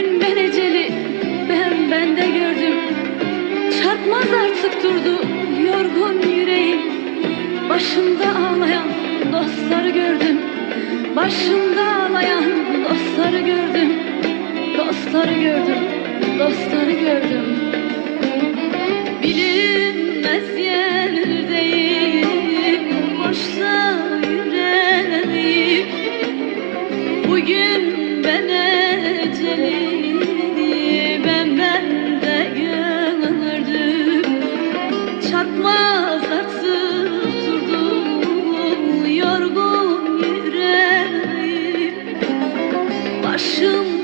Bugün ben eceli, bende gördüm. Çarpmaz artık durdu yorgun yüreğim. Başımda ağlayan dostları gördüm. Başımda ağlayan dostları gördüm. Dostları gördüm, dostları gördüm. Bilinmez yerdeyim, boşsa yüreğim. Bugün ben eceli, bende gördüm. Çarpmaz artık durdu yorgun yüreğim. Başım